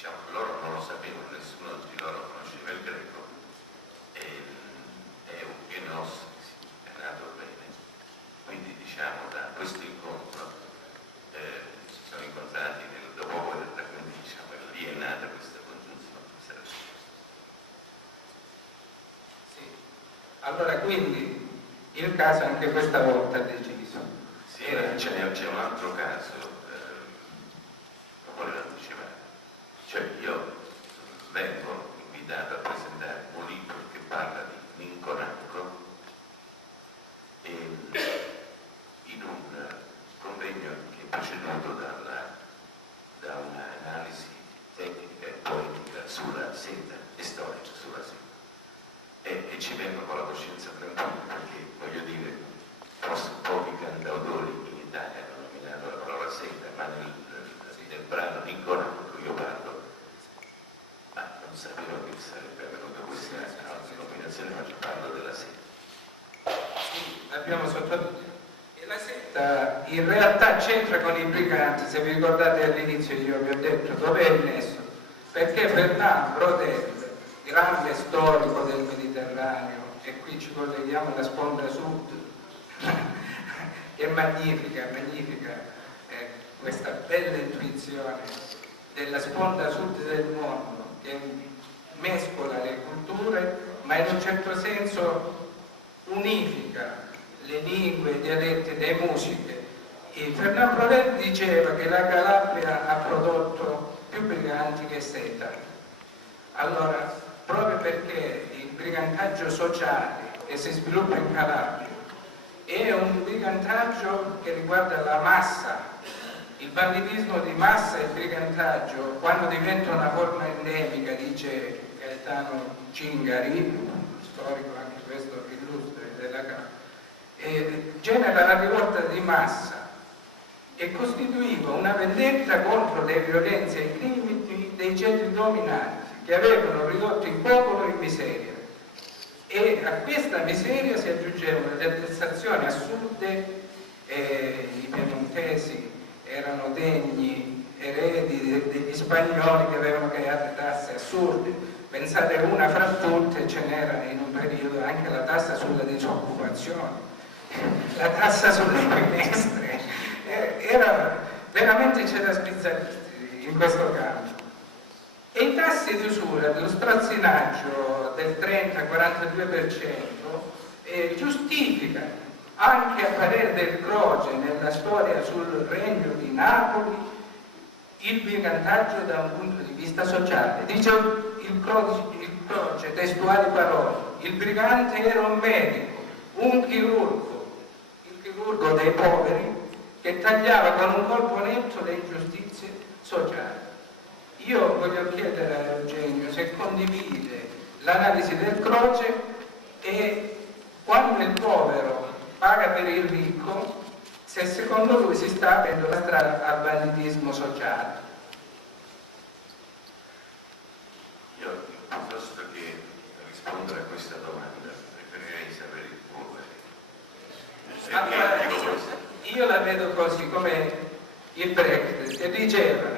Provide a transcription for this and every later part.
diciamo, loro non lo sapevano, nessuno di loro conosceva il greco, e Eugenos è nato bene. Quindi diciamo da questo incontro si sono incontrati nel dopoguerra, quindi diciamo lì è nata questa congiunzione. Sì. Allora quindi il caso anche questa volta è deciso. Sì, c'è un altro caso, lo volevo anticipare. Cioè io vengo invitato a presentare un libro che parla di Ninco Nanco in un convegno che è preceduto da un'analisi tecnica e poetica sulla seta e storica sulla seta. E ci vengo con la coscienza tranquilla, perché voglio dire, forse pochi cantautori in Italia hanno nominato la parola seta, ma nel brano Ninco Nanco io parlo, ma non sapevo che sarebbe venuta questa nominazione, ma ci parlo della seta. Sì, l'abbiamo sottolineo. E la setta in realtà c'entra con i briganti, se vi ricordate all'inizio io vi ho detto dove è il nesso, perché Fernand Braudel, grande storico del Mediterraneo, e qui ci colleghiamo alla sponda sud, che è magnifica questa bella intuizione della sponda sud del mondo, che mescola le culture, ma in un certo senso unifica le lingue, i dialetti, le musiche. E Fernand Braudel diceva che la Calabria ha prodotto più briganti che seta. Allora, proprio perché il brigantaggio sociale che si sviluppa in Calabria è un brigantaggio che riguarda la massa, il banditismo di massa e il brigantaggio, quando diventa una forma endemica, dice Gaetano Cingari, storico anche questo illustre della Calabria, genera la rivolta di massa e costituiva una vendetta contro le violenze e i crimini dei centri dominanti, che avevano ridotto il popolo in miseria, e a questa miseria si aggiungevano le attestazioni assurde. I piemontesi erano degni eredi degli spagnoli che avevano creato tasse assurde. Pensate, una fra tutte ce n'era in un periodo anche la tassa sulla disoccupazione, la tassa sulle finestre, veramente c'era sbizzarriti in questo campo. E i tassi di usura dello strazzinaggio del 30-42% giustificano, anche a parere del Croce nella storia sul Regno di Napoli, il brigantaggio da un punto di vista sociale. Dice il Croce, testuali parole: il brigante era un medico, un chirurgo, il chirurgo dei poveri, che tagliava con un colpo netto le ingiustizie sociali. Io voglio chiedere a Eugenio se condivide l'analisi del Croce, e quando il povero paga per il ricco, se secondo lui si sta aprendo la strada al banditismo sociale. Io, piuttosto che rispondere a questa domanda, preferirei sapere il tuo. Allora, io la vedo così, come il Brecht, che diceva: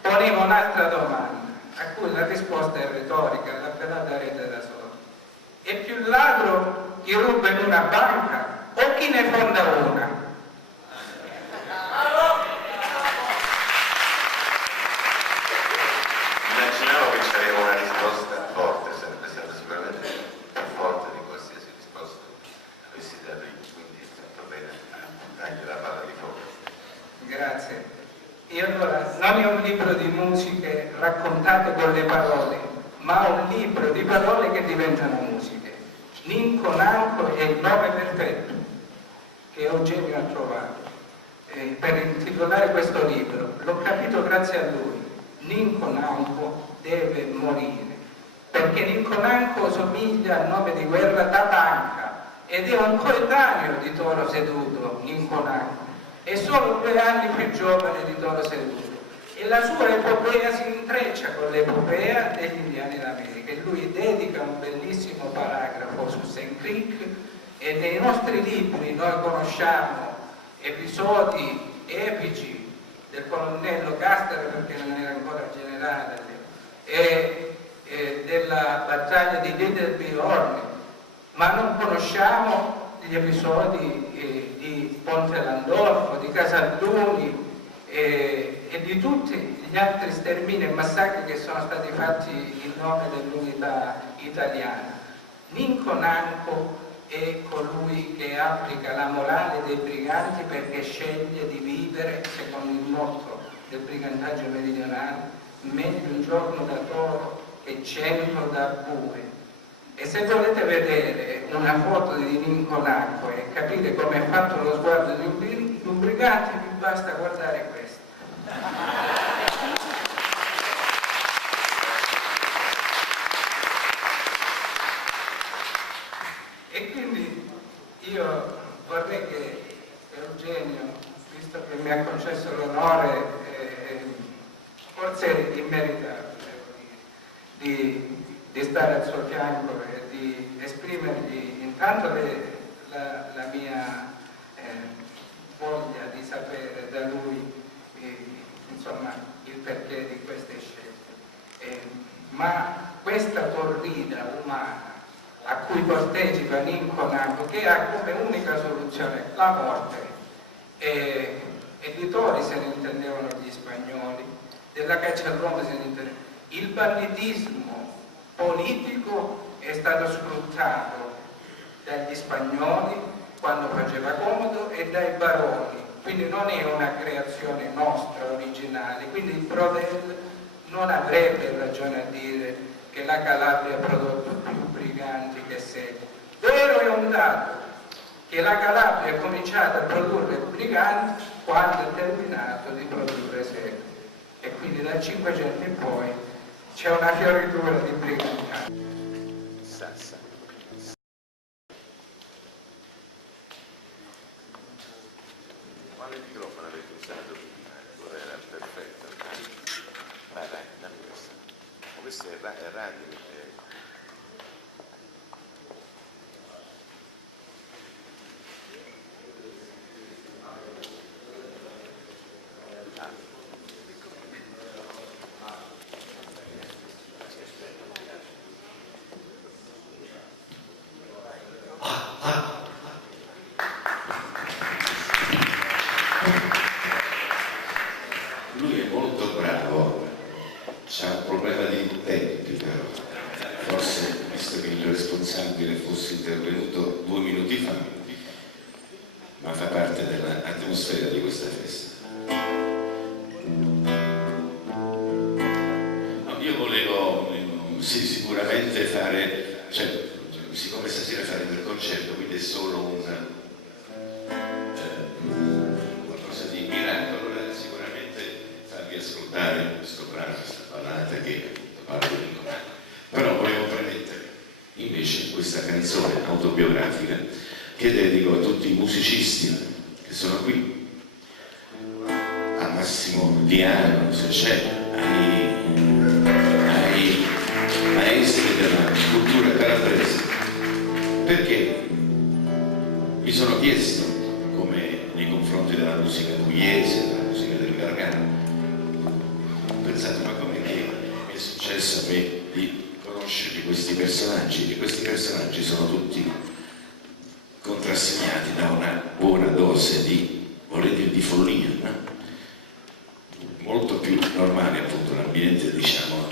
poneva un'altra domanda, a cui la risposta è retorica, la darete da solo. È più ladro chi ruba in una banca o chi ne fonda una? Immaginavo che c'era una risposta forte, sarebbe stata sicuramente più forte di qualsiasi risposta avessi dato io, quindi è stato bene dargli la palla di fuoco. Grazie. E allora non è un libro di musiche raccontate con le parole, ma un libro di parole che diventano musiche. Ninco Nanco è il nome perfetto che Eugenio ha trovato per intitolare questo libro. L'ho capito grazie a lui. Ninco Nanco deve morire, perché Ninco Nanco somiglia al nome di guerra Tatanka ed è un coetaneo di Toro Seduto. Ninco Nanco è solo 2 anni più giovane di Toro Seduto, e la sua epopea si intreccia con l'epopea degli indiani d'America, e lui dedica un bellissimo paragrafo su St. Creek, e nei nostri libri noi conosciamo episodi epici del colonnello Custer, perché non era ancora generale, della battaglia di Niederbjorn, ma non conosciamo gli episodi di Ponte Landolfo, di Casalduni e di tutti gli altri stermini e massacri che sono stati fatti in nome dell'unità italiana. Ninco Nanco è colui che applica la morale dei briganti perché sceglie di vivere, secondo il motto del brigantaggio meridionale, meglio un giorno da toro che 100 da bue. E se volete vedere una foto di Ninco Nanco e capire come è fatto lo sguardo di un brigante, vi basta guardare questo. E quindi io vorrei che Eugenio, visto che mi ha concesso l'onore, forse immeritato, di stare al suo fianco e di esprimergli intanto la mia voglia di sapere da lui insomma il perché di queste scelte. Ma questa corrida umana a cui partecipa Ninco Nanco, che ha come unica soluzione la morte, e di tori se ne intendevano gli spagnoli, della caccia all'uomo se ne intendevano. Il banditismo politico è stato sfruttato dagli spagnoli quando faceva comodo e dai baroni, quindi non è una creazione nostra originale, quindi il Prodel non avrebbe ragione a dire che la Calabria ha prodotto più briganti che secoli. Vero è un dato che la Calabria ha cominciato a produrre briganti quando ha terminato di produrre secoli, e quindi dal 500 in poi c'è una fioritura di briganti. Quale microfono avete usato prima? Ora era perfetto. Vai, dammi questo. Questo è radio. Lui è molto bravo, c'ha un problema di tempi però, forse visto che il responsabile fosse intervenuto 2 minuti fa, ma fa parte dell'atmosfera di questa festa. No, io volevo sicuramente fare, cioè, siccome stasera faremo il concerto, quindi è solo qualcosa di mirato, allora sicuramente farvi ascoltare questo brano, questa ballata che parla di Ninco Nanco. Però volevo premettere invece questa canzone autobiografica che dedico a tutti i musicisti che sono qui, a Massimo Diano, se c'è, ai maestri della cultura calabrese, perché mi sono chiesto, come nei confronti della musica pugliese, della musica del Gargano, ho pensato, ma come mi è successo a me di conoscere questi personaggi, e questi personaggi sono tutti contrassegnati da una buona dose di, vorrei dire, di follia, no? Molto più normale appunto l'ambiente, diciamo,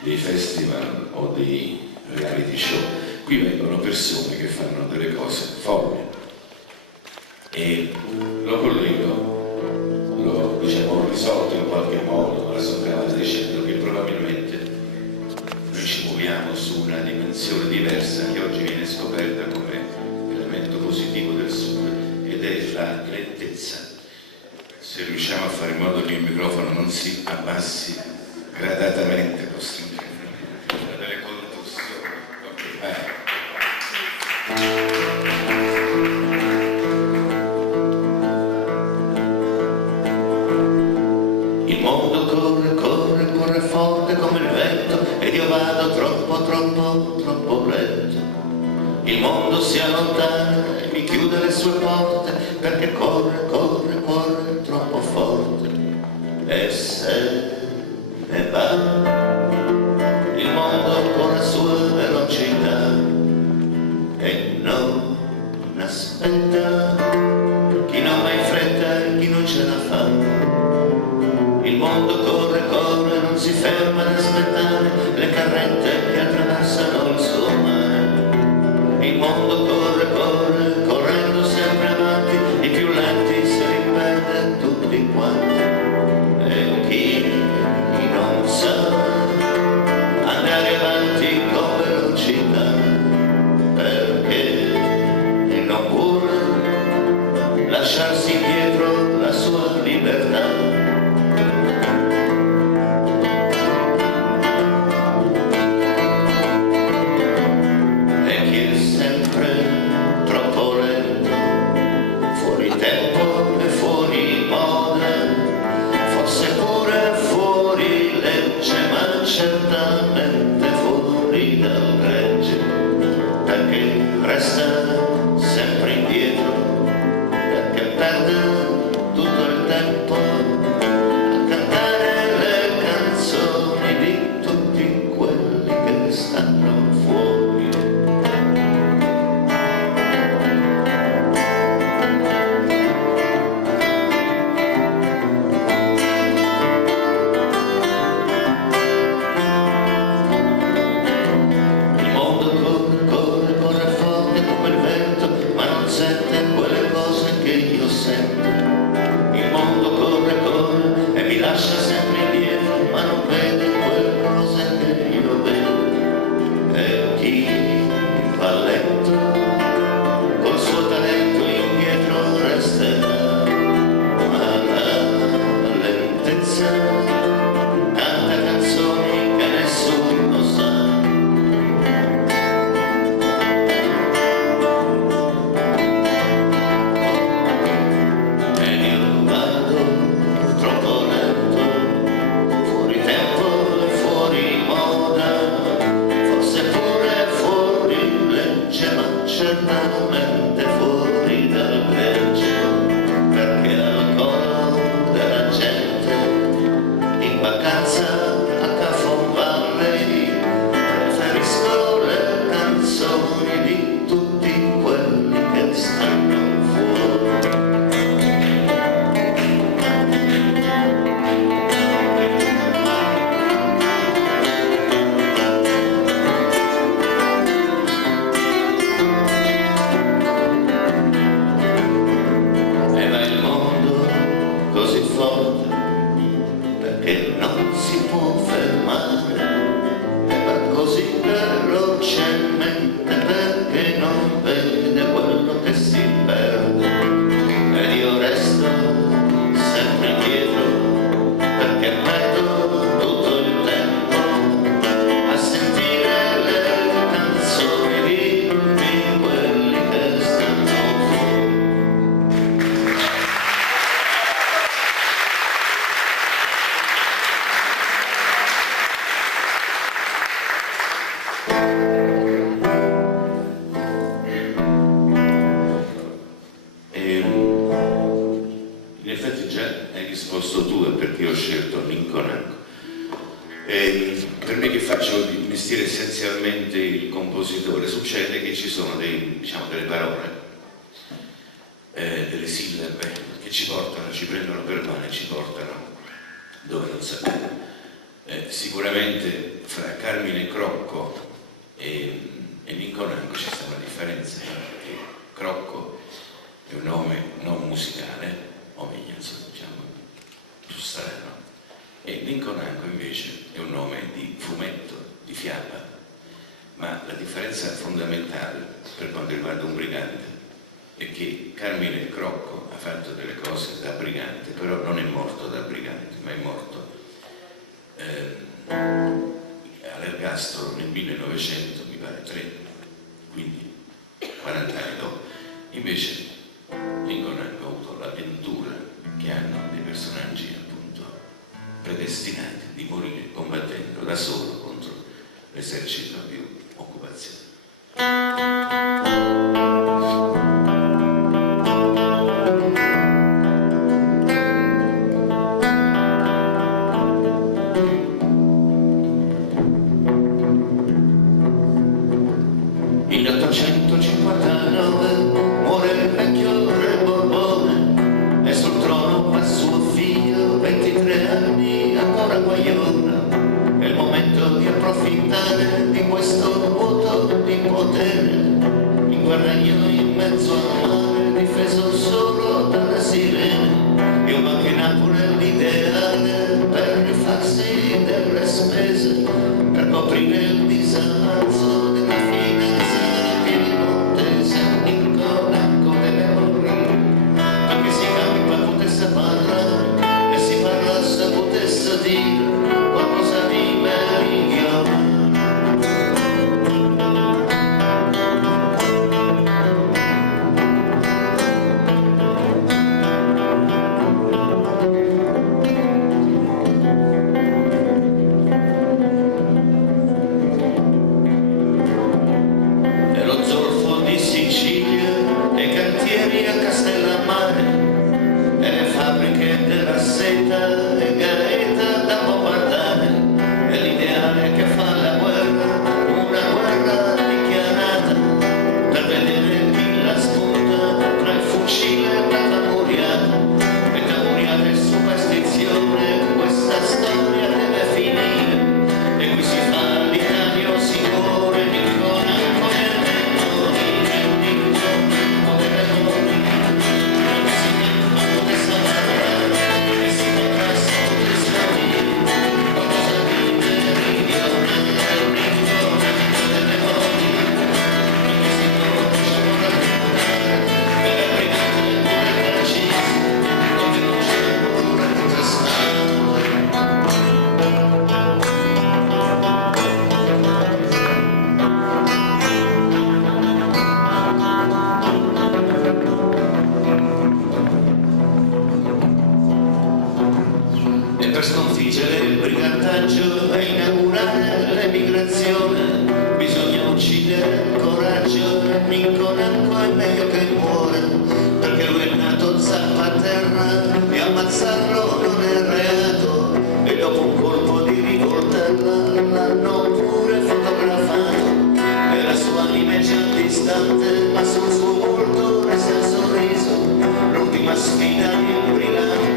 dei festival o dei reality show. Qui vengono persone che fanno delle cose folli e lo collego, diciamo, ho risolto in qualche modo, la sono cavata dicendo che probabilmente noi ci muoviamo su una dimensione diversa che oggi viene scoperta come elemento positivo del Sud, ed è la lentezza. Se riusciamo a fare in modo che il microfono non si abbassi gradatamente, possiamo fare delle contusioni. Okay. Il mondo corre, corre, corre forte come il vento, ed io vado troppo, troppo, troppo lento. Il mondo si allontana e mi chiude le sue porte, perché corre, corre, corre troppo forte, e se ne va. ferma ad aspettare le carrette che attraversano il suo mare. Il mondo corre, corre, correndo sempre avanti, i più lenti se li perde tutti quanti. E chi non sa andare avanti con velocità, perché non vuole lasciarsi indietro la sua libertà. Certamente fuori dal gregge, perché resta sempre indietro, perché perde tutto il tempo a cantare le canzoni di tutti quelli che stanno fuori. Il mondo corre, corre e mi lascia sempre indietro, ma non vede quelle cose che io vedo. E chi va lento, col suo talento indietro resterà, ma la lentezza canta canzoni che nessuno sa. Certamente fuori dal gregge, perché al coro della gente in vacanza a Caffon Valley preferisco le canzoni di tutti quelli che stanno fuori. Così forte perché non si può fermare, e va così velocemente perché non vede quello che si perde. Ed io resto sempre indietro perché perdo tutto il tempo a sentire le canzoni di tutti quelli che stanno fuori. In effetti già hai risposto tu perché ho scelto Lincoln Anco. Per me che faccio il mestiere essenzialmente il compositore, succede che ci sono delle parole, delle sillabe che ci prendono per mano e ci portano dove non sappiamo. Sicuramente fra Carmine Crocco e Lincoln Anco ci sta una differenza, perché Crocco è un nome non musicale, o meglio, diciamo, più strano, e Lincoln Anco invece è un nome di fumetto, di fiaba, ma la differenza fondamentale per quanto riguarda un brigante è che Carmine Crocco ha fatto delle cose da brigante, però non è morto da brigante, ma è morto all'ergastolo nel 1900, mi pare 3, quindi 40 anni dopo. Invece Lincoln Anco ha avuto l'avventura che hanno dei personaggi appunto predestinati di morire combattendo da solo contro l'esercito di occupazione. In 1859 muore il vecchio re Borbone e sul trono va suo figlio, 23 anni, ancora guaglione. potere, in guadagno in mezzo al mare, difeso solo dalle sirene, io macchina pure l'ideale per rifarsi delle spese, per coprire il disavanzo della finanza piemontese, in Conaco deve morire, anche se campa potesse parlare, e si parlasse potesse dire qualcosa di meglio. E Gaeta da bombardare, è l'ideale che fa la guerra, una guerra dichiarata, per vedere chi la spunta tra il fucile e la muriata, e da muriata e superstizione questa storia deve finire, e qui si fa l'Italia si muore di Conaco e morire, di Conaco deve morire, non si potesse parlare. E per sconfiggere il brigantaggio e inaugurare l'emigrazione bisogna uccidere il coraggio, e Nicolanco è meglio che muore, perché lui è nato zappa a terra e ammazzarlo non è reato, e dopo un colpo di rivoltella l'hanno pure fotografato, e la sua anima è già distante, ma sul suo volto resta il sorriso, l'ultima sfida di un brigante.